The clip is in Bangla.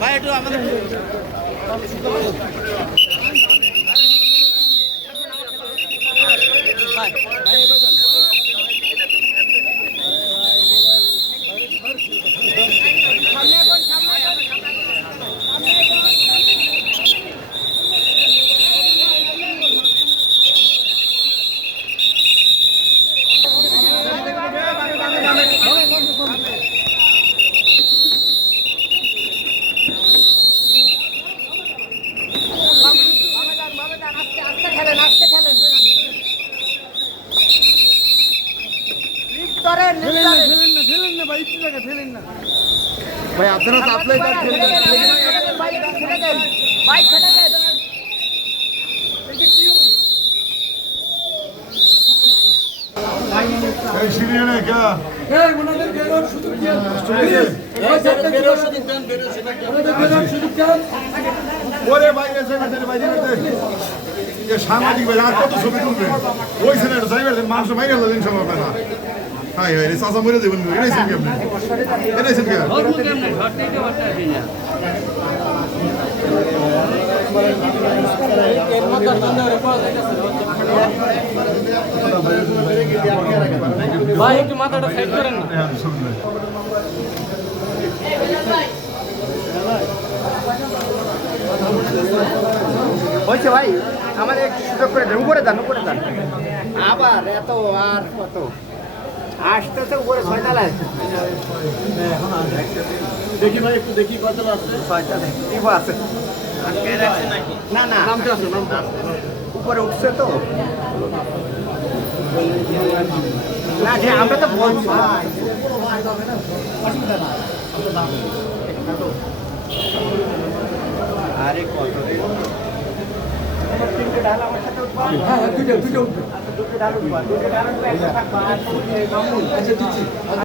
ভাই একটু আমাদের ভাই আপনারা সাপ্লাই ওরে ভাই এসে গেছে রে ভাই এ সাংবাদিক ভাই আর কত ছবি তুলবে? ওই ছেলেটা ড্রাইভার মানুষ মাইরে দিন সময় পায় না হাই হাই চাচা মরে দেবেন এটাইছেন কি আপনি? এটাইছেন কি? ভাই একটু মাথাটা সাইড করেন না। হয়েছে ভাই আমাদের একটু সুযোগ করে দেন উপরে যান উপরে যান আবার এত আর কত? আসতে তো উপরে ছয়তলায়। দেখি ভাই একটু দেখি কত আছে। ছয়তলায়। আছে। না না। নামটা আছে নামটা উপরে উঠছে তো। না যে আমরা তো বলছি। আরে কত রে? তিনটে ডাল আমার সাথে উঠবা। হ্যাঁ দুটো দুটো দুটো ডাল উঠবা। দুটো ডাল উঠবা একটা থাকবা আর